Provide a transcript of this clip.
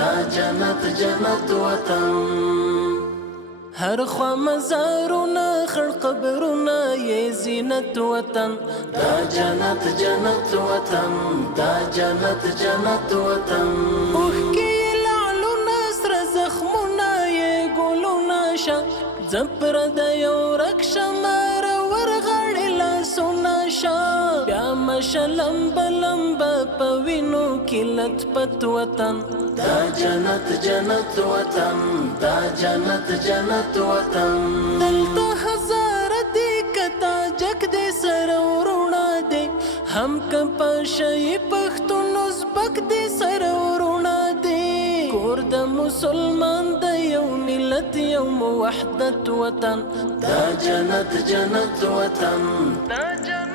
دا جنت جنت وطن هر خوا مزارونه خړ قبرونه یې زینت وطن دا جنت جنت وطن دا جنت جنت وطن اوښکې لعلونه سره زخمونه یې ګلونه شه زپر د یو رک شمار ورغړې لاسونه شه بیا مشه لمبه لمبه په وینو کې لطپت وطن دا جنت جنت وطن دا جنت جنت وطن دلته هزاره دی کتا جک دی سره ورونه دی هم که په شی پښتون ازبک دی سره ورونه دی کور د مسلمان د یو ملت یو وحدت وطن دا جنت جنت وطن دا جنت